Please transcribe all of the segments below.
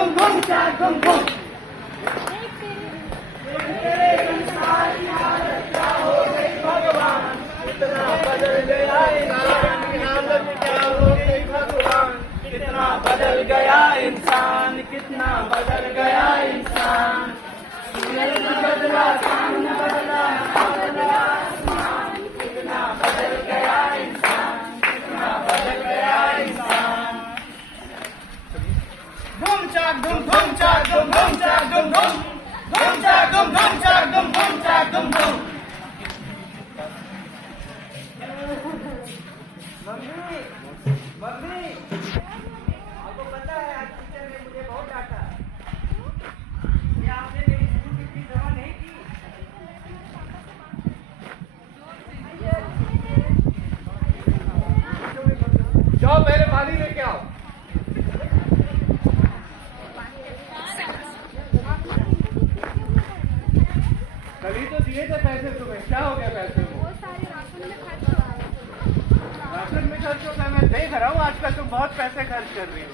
धूम धूम चाक धूम धूम। तेरे संसार की हालत क्या हो गई भगवान, कितना बदल गया इंसान की हालत क्या हो गई भगवान, कितना बदल गया इंसान, कितना बदल गया इंसान। सूरज बदला, चांद बदला, बदला आसमान, कितना बदल गया इंसान, कितना बदल गया इंसान। धूम चाक धूम धूम चाक धूम धूम चाक धूम धूम, धूम चाक धूम धूम चाक धूम धूम चाक धूम धूम। मम्मी मम्मी, आपको पता है आज टीचर ने मुझे बहुत डांटा। ये आपने मेरी स्कूल की फीस जमा नहीं की। जाओ पहले पानी लेके आओ। कल ही तो दिए थे पैसे तुम्हें, क्या हो गया पैसे में? राशन में खर्च हो गया। मैं देख रहा हूँ आजकल तुम बहुत पैसे खर्च कर रही हो।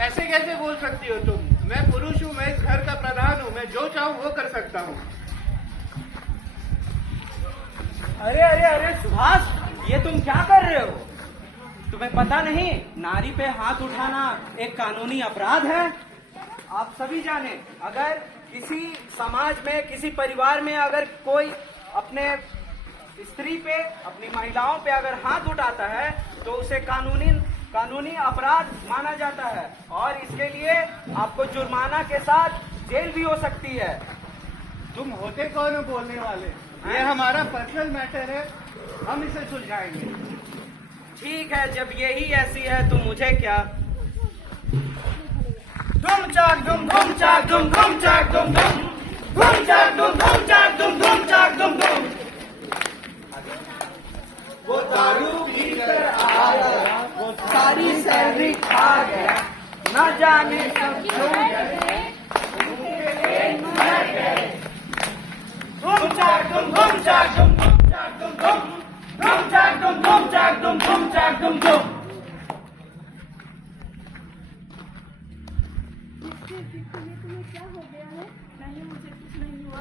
ऐसे कैसे बोल सकती हो तुम? मैं पुरुष हूँ, मैं इस घर का प्रधान हूँ, मैं जो चाहूँ वो कर सकता हूँ। अरे अरे अरे सुभाष, ये तुम क्या कर रहे हो? तुम्हें पता नहीं नारी पे हाथ उठाना एक कानूनी अपराध है? आप सभी जाने, अगर किसी समाज में, किसी परिवार में अगर कोई अपने स्त्री पे, अपनी महिलाओं पे अगर हाथ उठाता है तो उसे कानूनी अपराध माना जाता है और इसके लिए आपको जुर्माना के साथ जेल भी हो सकती है। तुम होते कौन हो बोलने वाले? ये हमारा पर्सनल मैटर है, हम इसे सुलझाएंगे। ठीक है, जब यही ऐसी है तो मुझे क्या। धूम चाक धूम धूम चाक धूम धूम चाक धूम धूम, धूम चाक धूम धूम चाक धूम धूम चाक धूम धूम। वो दारू पीकर आया, वो सारी सैलरी खा गया, न जाने सब क्यों गए, धूम चाक धूम धूम चाक धूम धूम चाक धूम धूम, धूम चाक धूम धूम चाक धूम धूम चाक धूम धूम। तुम्हें क्या हो गया है? नहीं, मुझे कुछ नहीं हुआ।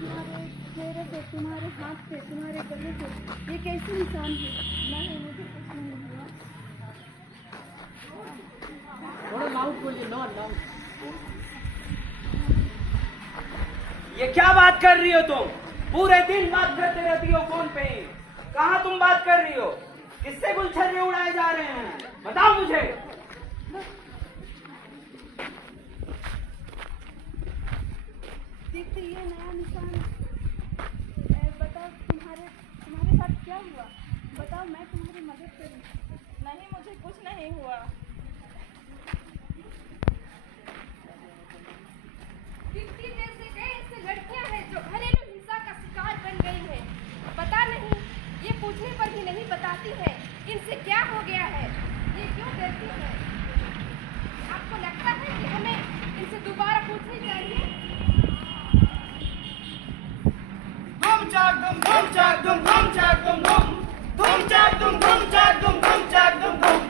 तुम्हारे चेहरे पे, तुम्हारे हाथ पे, तुम्हारे गले पे ये कैसे निशान है? नहीं, मुझे कुछ नहीं हुआ। थोड़ा लाउड बोलिए, लाउड। ये क्या बात कर रही हो तुम? पूरे दिन बात करते रहती हो फोन पे। कहाँ तुम बात कर रही हो? किससे गुलछर्रे उड़ाए जा रहे हैं? बताओ मुझे। देखते ये नया निशान। बताओ तुम्हारे साथ क्या हुआ? बताओ, मैं तुम्हारी मदद करूँ। नहीं, मुझे कुछ नहीं हुआ। कितनी देर से कई ऐसी लड़कियां हैं जो घरेलू हिंसा का शिकार बन गई है। पता नहीं, ये पूछने पर भी नहीं बताती है इनसे क्या हो गया है, ये क्यों डरती है। आपको लगता है कि हमें इनसे दोबारा पूछनी चाहिए? धूम चाक धूम धूम चाक धूम धूम चाक धूम धूम, धूम चाक धूम धूम चाक धूम धूम चाक धूम धूम।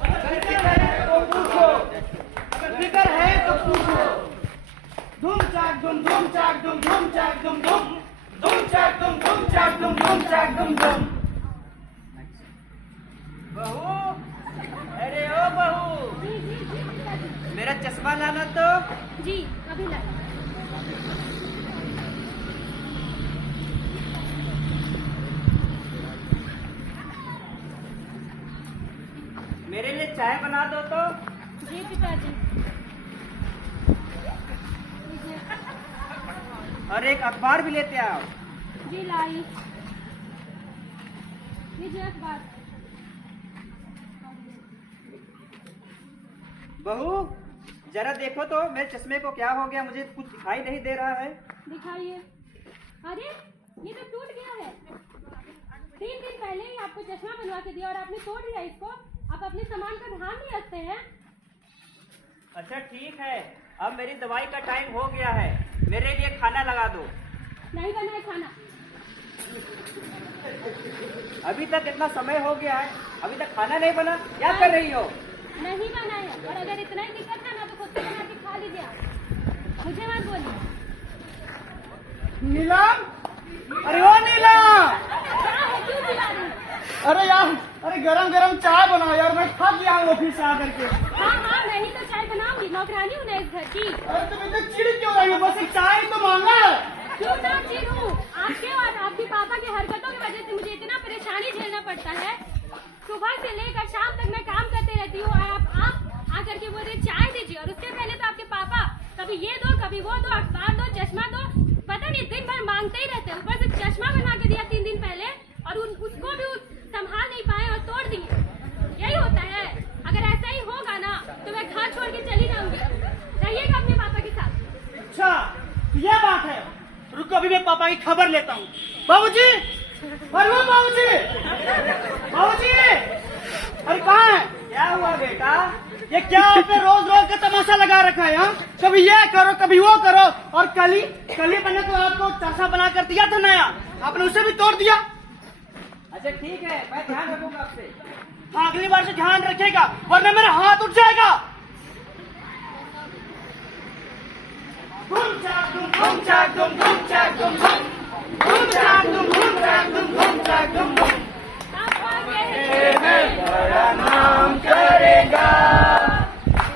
अगर फिक्र है तो पूछो, अगर फिक्र है तो पूछो। धूम चाक धूम धूम चाक धूम धूम चाक धूम धूम, धूम चाक धूम धूम चाक धूम धूम चाक धूम धूम। बहू, अरे ओ बहू, मेरा चश्मा लाना तो। जी, अभी ला। मेरे लिए चाय बना दो तो। जी पिताजी। और एक अखबार भी लेते आओ। जी लाई। लीजिए अखबार। बहू, जरा देखो तो मेरे चश्मे को क्या हो गया, मुझे कुछ दिखाई नहीं दे रहा है। दिखाइए। अरे, ये तो टूट गया है। 3 दिन पहले ही आपको चश्मा बनवा के दिया और आपने तोड़ दिया इसको। आप अपने सामान का ध्यान नहीं रखते हैं। अच्छा ठीक है, अब मेरी दवाई का टाइम हो गया है, मेरे लिए खाना लगा दो। नहीं बना है खाना। अभी तक इतना समय हो गया है, अभी तक खाना नहीं बना, क्या कर रही हो? नहीं बनाया, और अगर इतना ही दिक्कत है ना तो खुद से बना के खा लीजिए आप। मुझे मत बोलिए। नीलम, अरे ओ नीलम, क्या है, क्यों चिल्ला रही हो? अरे यार, अरे गरम गरम चाय बनाओ यार, मैं थक गया हूँ ऑफिस से आकर के। हाँ हाँ, मैं ही तो चाय बनाऊंगी, नौकरानी हूँ ना इस घर की। अरे तुम इतने चिड़ क्यों रही हो? बस एक चाय तो मांगा है। क्यों ना चिढ़ूं? आपके और आपके पापा की हरकतों की वजह से मुझे इतना परेशानी झेलना पड़ता है। सुबह से लेकर शाम तक मैं काम करती रहती हूँ और आप आकर के बोल रहे चाय दीजिए, और उसके पहले तो आपके पापा कभी ये दो कभी वो दो, अखबार दो, चश्मा दो, पता नहीं दिन भर मांगते ही रहते हैं। ऊपर से चश्मा बनवा के दिया 3 दिन पहले, और उसको भी संभाल नहीं पाए और तोड़ दिए। यही होता है। अगर ऐसा ही होगा ना तो मैं घर छोड़ के चली जाऊंगी। रहिएगा अपने पापा के साथ। अच्छा, तो यह बात है। रुको, अभी मैं पापा की खबर लेता हूँ। बाबूजी, अरे वो बाबूजी, बाबूजी, अरे कहाँ है? क्या हुआ बेटा? ये क्या आपने रोज रोज का तमाशा लगा रखा है? हाँ, कभी ये करो कभी वो करो, और कली मैंने तो आपको चरसा बना कर दिया था नया, आपने उसे भी तोड़ दिया। अच्छा ठीक है, मैं ध्यान रखूंगा आपसे। हाँ, अगली बार से ध्यान रखेगा, वरना मेरा हाथ उठ जाएगा। घूम चाक घूम घूम चाक घूम घूम चाक घूम घूम घूम चाक घूम घूम चाक घूम घूम चाक घूम घूम। पापा कहते बड़ा नाम करेगा,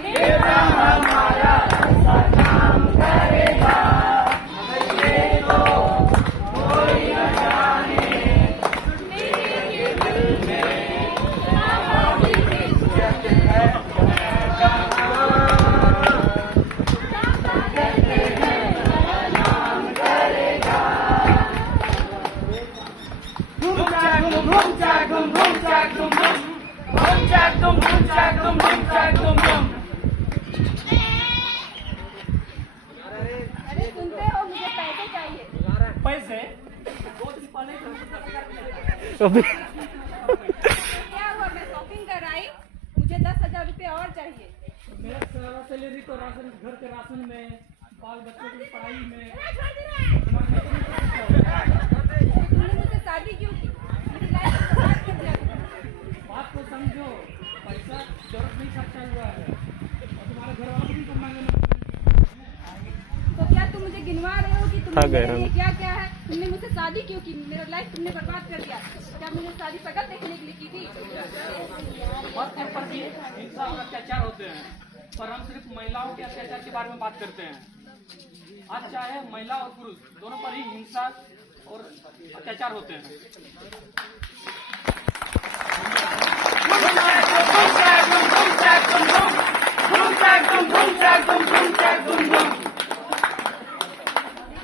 तेरा हमारा ऐसा नाम करेगा। ये तो कोई न जाने मेरे दिल में आपकी इज्जत है कहते हैं बड़ा नाम करेगा। घूम चाक घूम घूम चाक घूम घूम चाक घूम घूम घूम चाक घूम घूम चाक घूम घूम चाक घूम घूम। अरे सुनते हो, मुझे पैसे चाहिए। पैसे? क्या हुआ, मैं शॉपिंग कर आई, मुझे 10,000 रुपये और चाहिए। मेरा सारा सैलरी तो राशन, घर के राशन में, बाल बच्चों की पढ़ाई में। तुमने मुझसे शादी क्यों की? मेरी लाइफ को बर्बाद कर दिया तुमने। बात को समझो, पैसा जरूरत नहीं खर्चा हुआ है, और तुम्हारे घर वालों को भी तो मांगना। तो क्या तुम मुझे गिनवा रहे हो कि तुमने मेरे लिए क्या क्या है? तुमने मुझसे शादी क्यों की? मेरा लाइफ तुमने बर्बाद कर दिया। क्या मैंने शादी शकल देखने के लिए की थी? और के प्रति हिंसा और अत्याचार होते हैं, पर हम सिर्फ महिलाओं के अत्याचार के बारे में बात करते हैं। आज चाहे महिला और पुरुष दोनों पर ही हिंसा और अत्याचार होते हैं।